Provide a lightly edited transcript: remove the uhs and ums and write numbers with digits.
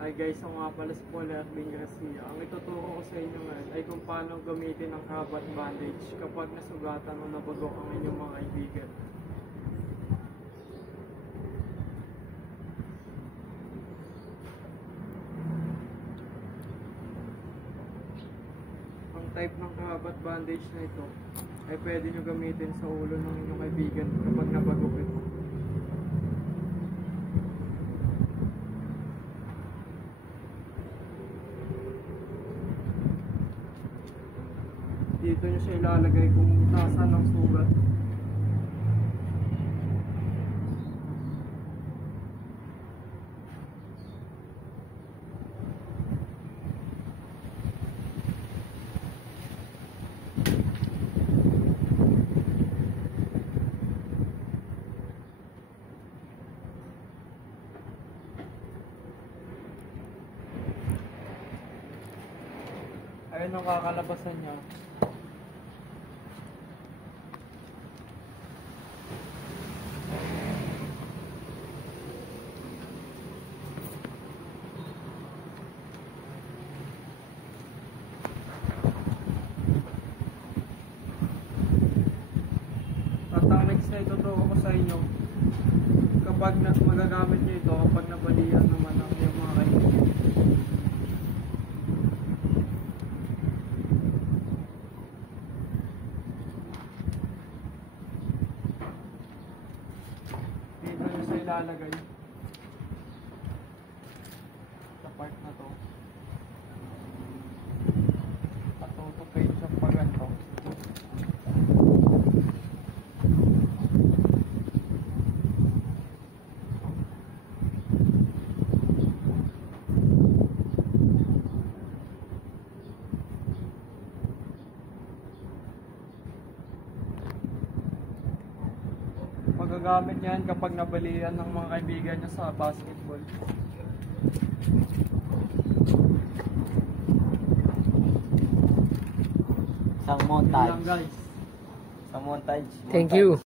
Hi guys, ako nga pala si Paul Ervin Garcia. Ang ituturo ko sa inyo ngayon ay kung paano gamitin ang Kravat bandage kapag nasugatan o nabagok ang inyong mga kaibigan. Ang type ng Kravat bandage na ito ay pwede nyo gamitin sa ulo ng inyong kaibigan kapag nabagok ito. Dito nyo siya ilalagay kung nasaan ang sugat. Ayun ang kakalabasan niya. At ang next na ituturo ko sa inyo, kapag magagamit nyo ito, kapag nabalian naman ang iyong mga kaibigan. Dito nyo sa ilalagay sa part na to. Patutupin siya pa ganito. Magagamit yan kapag nabalian ng mga kaibigan niya sa basketball. Isang Yun montage. lang guys. Isang montage. Thank you.